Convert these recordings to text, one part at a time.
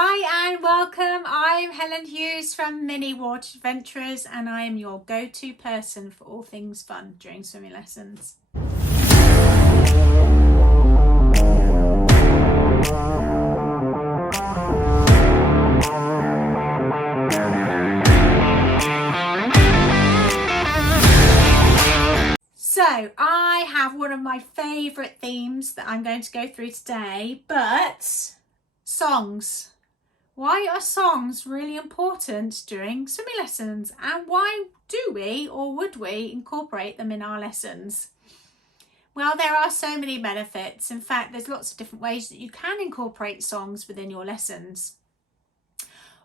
Hi and welcome. I'm Helen Hughes from Mini Water Adventurers and I am your go-to person for all things fun during swimming lessons. So I have one of my favourite themes that I'm going to go through today, but songs. Why are songs really important during swimming lessons, and why do we or would we incorporate them in our lessons? Well, there are so many benefits. In fact, there's lots of different ways that you can incorporate songs within your lessons.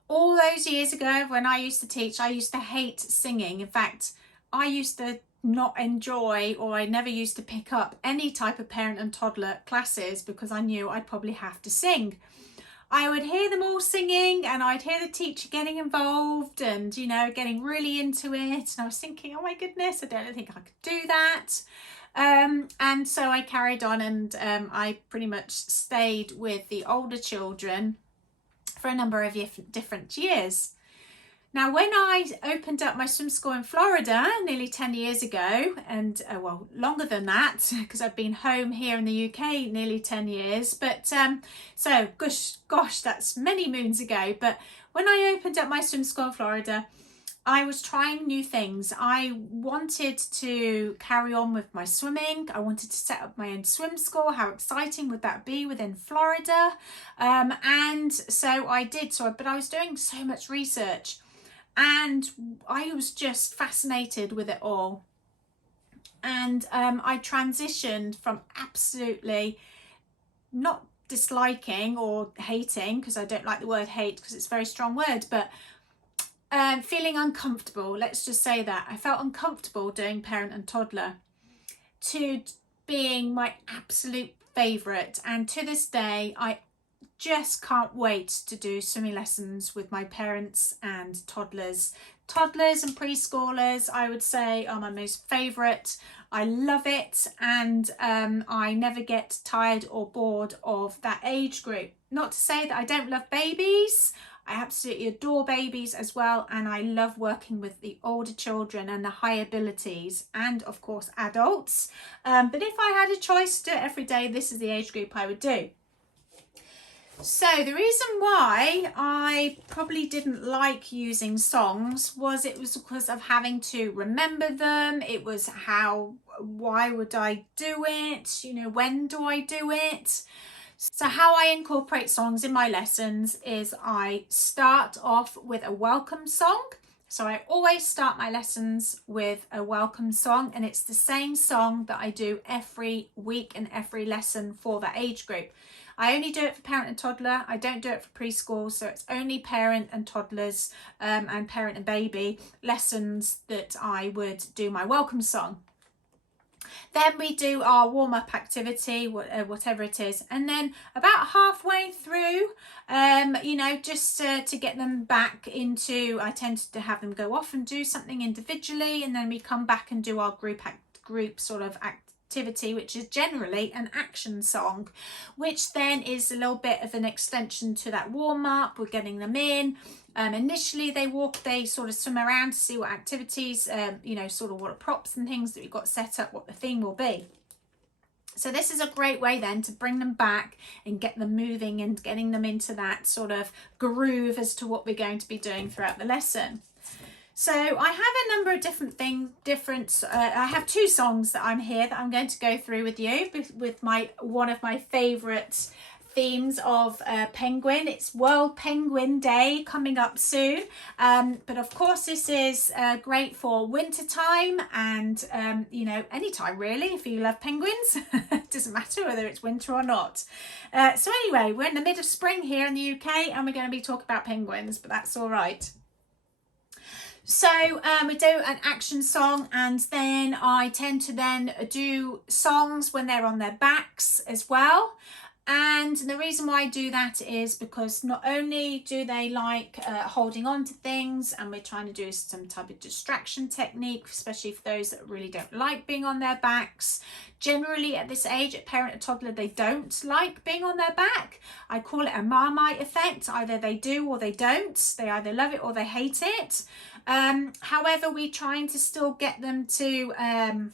All those years ago when I used to teach, I used to hate singing. In fact, I used to not enjoy, or I never used to pick up any type of parent and toddler classes because I knew I'd probably have to sing. I would hear them all singing and I'd hear the teacher getting involved and, getting really into it. And I was thinking, oh my goodness, I don't think I could do that. And so I carried on and I pretty much stayed with the older children for a number of different years. Now, when I opened up my swim school in Florida nearly 10 years ago, and well, longer than that, because I've been home here in the UK nearly 10 years, but so gosh, that's many moons ago. But when I opened up my swim school in Florida, I was trying new things. I wanted to carry on with my swimming. I wanted to set up my own swim school. How exciting would that be within Florida? And so I did. But I was doing so much research. And I was just fascinated with it all. And I transitioned from absolutely not disliking or hating, because I don't like the word hate because it's a very strong word, but feeling uncomfortable, let's just say that. I felt uncomfortable doing parent and toddler, to being my absolute favourite. And to this day, I just can't wait to do swimming lessons with my parents and toddlers. Toddlers and preschoolers, I would say, are my most favourite. I love it, and I never get tired or bored of that age group. Not to say that I don't love babies. I absolutely adore babies as well, and I love working with the older children and the high abilities, and of course adults. But if I had a choice to do it every day, this is the age group I would do. So the reason why I probably didn't like using songs was because of having to remember them. It was why would I do it? When do I do it? So how I incorporate songs in my lessons is I start off with a welcome song. So I always start my lessons with a welcome song, and it's the same song that I do every week and every lesson for that age group. I only do it for parent and toddler. I don't do it for preschool, so it's only parent and toddlers and parent and baby lessons that I would do my welcome song. Then we do our warm-up activity, whatever it is, and then about halfway through, just to get them back into, I tend to have them go off and do something individually, and then we come back and do our group sort of activity, which is generally an action song, which then is a little bit of an extension to that warm-up. We're getting them in. Initially they sort of swim around to see what activities, sort of what props and things that we've got set up, what the theme will be. So this is a great way then to bring them back and get them moving and getting them into that sort of groove as to what we're going to be doing throughout the lesson. So I have a number of different things, I have two songs that I'm going to go through with you with one of my favourite themes of penguin. It's World Penguin Day coming up soon, but of course this is great for winter time and any time really if you love penguins. It doesn't matter whether it's winter or not. So anyway, we're in the mid of spring here in the UK and we're going to be talking about penguins, but that's all right. So we do an action song, and then I tend to then do songs when they're on their backs as well. And the reason why I do that is because not only do they like holding on to things, and we're trying to do some type of distraction technique, especially for those that really don't like being on their backs. Generally at this age, at parent or toddler, they don't like being on their back. I call it a Marmite effect. Either they do or they don't. They either love it or they hate it. However, we're trying to still get them to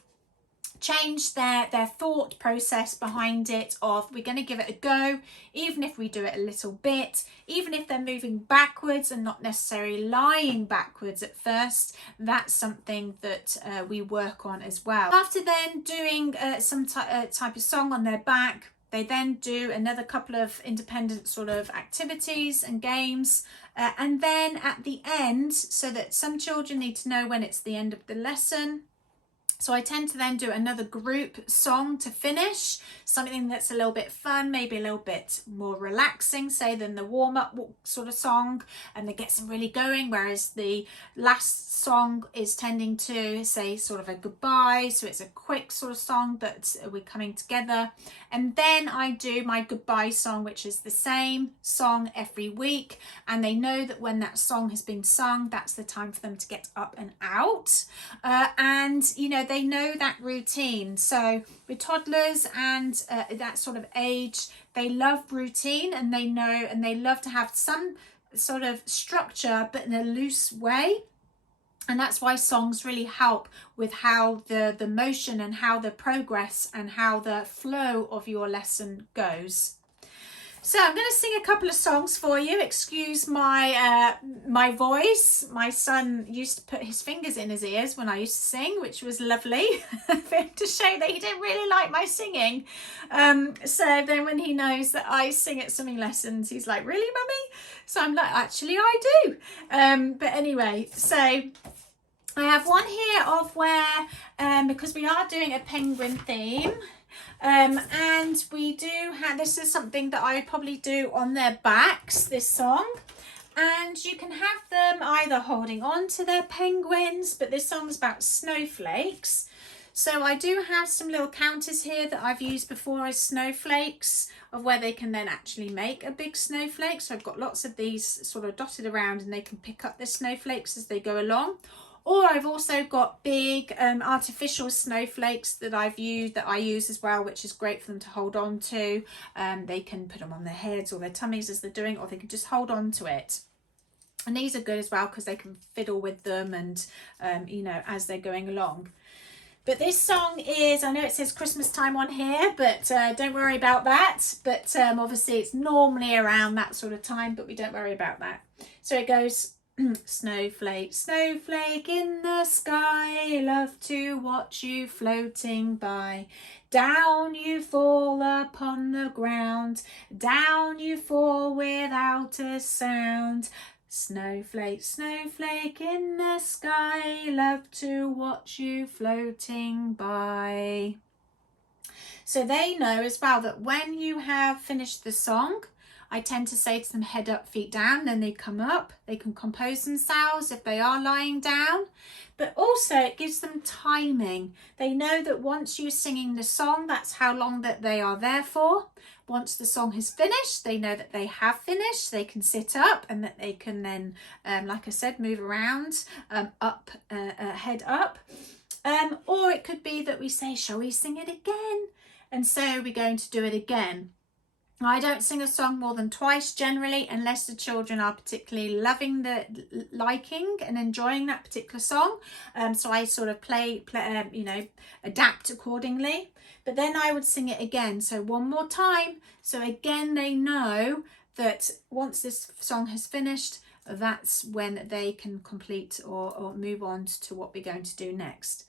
change their thought process behind it of we're going to give it a go, even if we do it a little bit, even if they're moving backwards and not necessarily lying backwards at first. That's something that we work on as well. After then doing some type of song on their back, they then do another couple of independent sort of activities and games, and then at the end, so that some children need to know when it's the end of the lesson. So I tend to then do another group song to finish, something that's a little bit fun, maybe a little bit more relaxing, say, than the warm-up sort of song, and that gets them really going, whereas the last song is tending to say sort of a goodbye, so it's a quick sort of song that we're coming together. And then I do my goodbye song, which is the same song every week, and they know that when that song has been sung, that's the time for them to get up and out. And you know, they know that routine. So with toddlers and that sort of age, they love routine, and they know, and they love to have some sort of structure, but in a loose way. And that's why songs really help with how the motion and how the progress and how the flow of your lesson goes. So I'm going to sing a couple of songs for you. Excuse my my voice. My son used to put his fingers in his ears when I used to sing, which was lovely to show that he didn't really like my singing. So then when he knows that I sing at swimming lessons, he's like, "Really, mummy?" So I'm like, "Actually, I do." But anyway, so I have one here of where, because we are doing a penguin theme, and we do have, this is something that I would probably do on their backs, this song, and you can have them either holding on to their penguins, but this song's about snowflakes. So I do have some little counters here that I've used before as snowflakes, of where they can then actually make a big snowflake. So I've got lots of these sort of dotted around, and they can pick up the snowflakes as they go along. Or I've also got big artificial snowflakes that I use as well, which is great for them to hold on to. They can put them on their heads or their tummies as they're doing, or they can just hold on to it. And these are good as well because they can fiddle with them and, you know, as they're going along. But this song is, I know it says Christmas time on here, but don't worry about that. But obviously it's normally around that sort of time, but we don't worry about that. So it goes, snowflake, snowflake in the sky, love to watch you floating by. Down you fall upon the ground, down you fall without a sound. Snowflake, snowflake in the sky, love to watch you floating by. So they know as well that when you have finished the song, I tend to say to them, head up, feet down, then they come up. They can compose themselves if they are lying down. But also it gives them timing. They know that once you're singing the song, that's how long that they are there for. Once the song has finished, they know that they have finished. They can sit up, and that they can then, like I said, move around, up, head up. Or it could be that we say, shall we sing it again? And so we're going to do it again. I don't sing a song more than twice generally, unless the children are particularly liking and enjoying that particular song. So I sort of play, you know, adapt accordingly. But then I would sing it again. So one more time. So again, they know that once this song has finished, that's when they can complete or move on to what we're going to do next.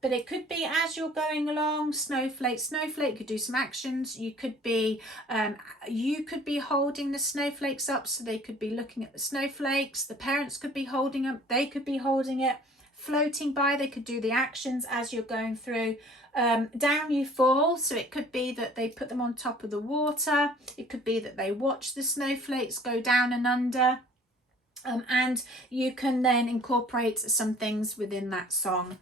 But it could be as you're going along, snowflake, snowflake, could do some actions. You could be holding the snowflakes up, so they could be looking at the snowflakes. The parents could be holding them, they could be holding it. Floating by, they could do the actions as you're going through. Down you fall, so it could be that they put them on top of the water. It could be that they watch the snowflakes go down and under. And you can then incorporate some things within that song.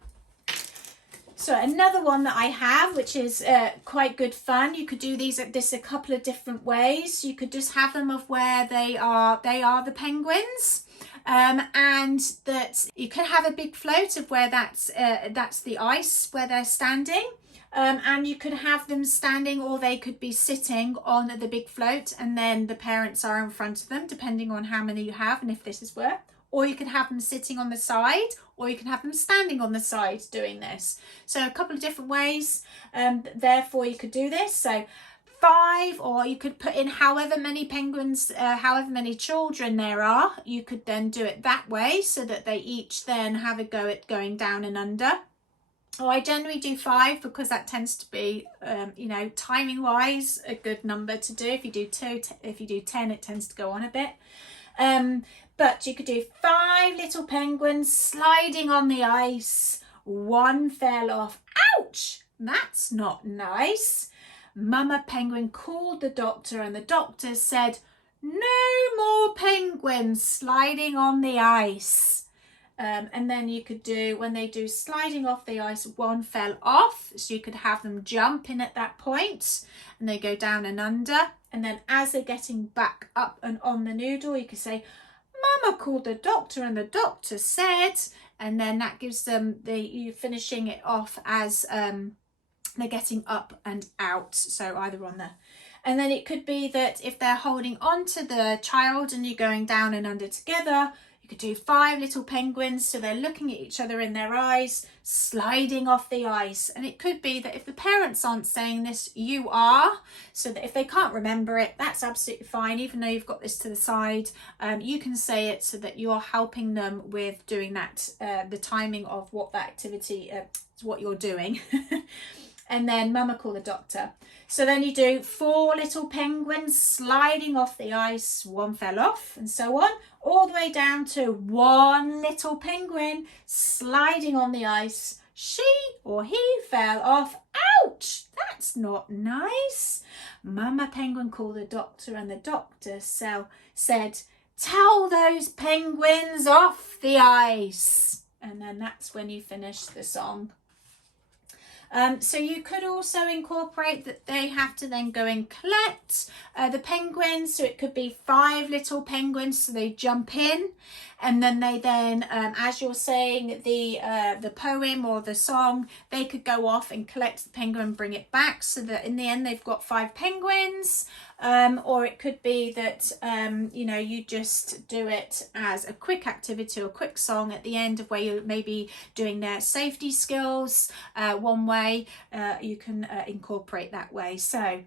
So another one that I have, which is quite good fun. You could do this a couple of different ways. You could just have them of where they are the penguins. And that you could have a big float of where that's the ice where they're standing. And you could have them standing, or they could be sitting on the big float, and then the parents are in front of them, depending on how many you have and if this is where. Or you could have them sitting on the side, or you can have them standing on the side doing this. So a couple of different ways, therefore you could do this. So 5, or you could put in however many penguins, however many children there are, you could then do it that way, so that they each then have a go at going down and under. Oh, I generally do 5 because that tends to be, you know, timing wise, a good number to do. If you do 2, if you do 10, it tends to go on a bit. But you could do 5 little penguins sliding on the ice. 1 fell off. Ouch! That's not nice. Mama Penguin called the doctor, and the doctor said, no more penguins sliding on the ice. And then you could do, when they do sliding off the ice, 1 fell off. So you could have them jump in at that point, and they go down and under. And then as they're getting back up and on the noodle, you could say, Mama called the doctor, and the doctor said, and then that gives them you finishing it off as they're getting up and out. So either on the, and then it could be that if they're holding on to the child and you're going down and under together, you could do 5 little penguins, so they're looking at each other in their eyes, sliding off the ice. And it could be that if the parents aren't saying this, you are, so that if they can't remember it, that's absolutely fine. Even though you've got this to the side, you can say it so that you're helping them with doing that, the timing of what that activity is, what you're doing. And then Mama called the doctor. So then you do 4 little penguins sliding off the ice, 1 fell off, and so on, all the way down to 1 little penguin sliding on the ice. She or he fell off. Ouch! That's not nice. Mama Penguin called the doctor, and the doctor said, tell those penguins off the ice. And then that's when you finish the song. So you could also incorporate that they have to then go and collect the penguins. So it could be 5 little penguins, so they jump in, and then they then, as you're saying the poem or the song, they could go off and collect the penguin, bring it back, so that in the end they've got 5 penguins. Or it could be that, you know, you just do it as a quick activity or a quick song at the end of where you're maybe doing their safety skills. One way you can incorporate that way. So,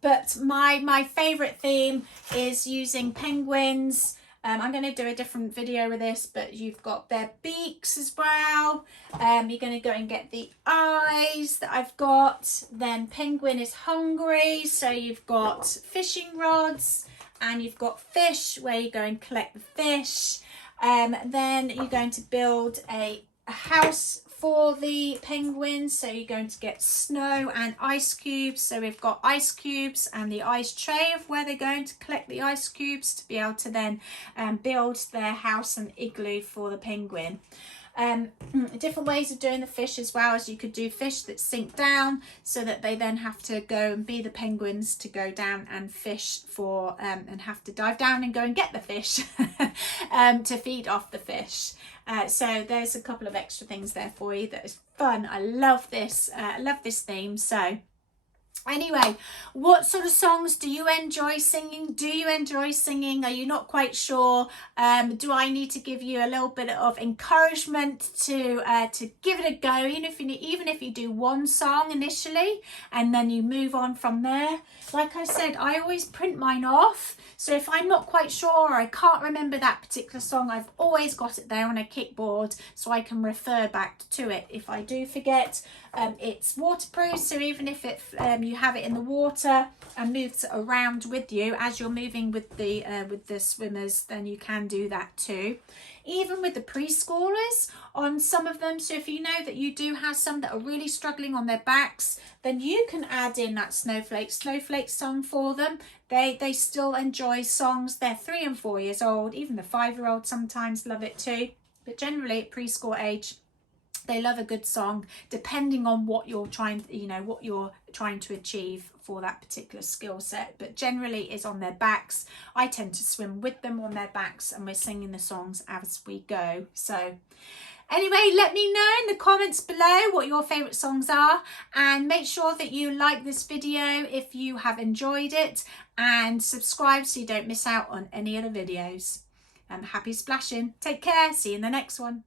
but my favourite theme is using penguins. I'm going to do a different video with this, but you've got their beaks as well. You're going to go and get the eyes that I've got. Then penguin is hungry, so you've got fishing rods, and you've got fish where you go and collect the fish. Then you're going to build a house for the penguins, so you're going to get snow and ice cubes. So we've got ice cubes and the ice tray of where they're going to collect the ice cubes to be able to then build their house and igloo for the penguin. Different ways of doing the fish as well, as you could do fish that sink down, so that they then have to go and be the penguins to go down and fish for and have to dive down and go and get the fish to feed off the fish. So there's a couple of extra things there for you that is fun. I love this. I love this theme. So anyway, what sort of songs do you enjoy singing? Do you enjoy singing? Are you not quite sure? Do I need to give you a little bit of encouragement to give it a go, even if you do one song initially and then you move on from there? Like I said, I always print mine off. So if I'm not quite sure, or I can't remember that particular song, I've always got it there on a kickboard so I can refer back to it. If I do forget, it's waterproof, so even if you have it in the water and moves around with you as you're moving with the swimmers, then you can do that too. Even with the preschoolers on some of them, so if you know that you do have some that are really struggling on their backs, then you can add in that snowflake song for them. They still enjoy songs. They're 3 and 4 years old. Even the 5-year-olds sometimes love it too, but generally at preschool age, They love a good song, depending on what you're trying, what you're trying to achieve for that particular skill set. But generally it's on their backs. I tend to swim with them on their backs, and we're singing the songs as we go. So anyway, let me know in the comments below what your favourite songs are, and make sure that you like this video if you have enjoyed it, and subscribe so you don't miss out on any other videos. Happy splashing. Take care. See you in the next one.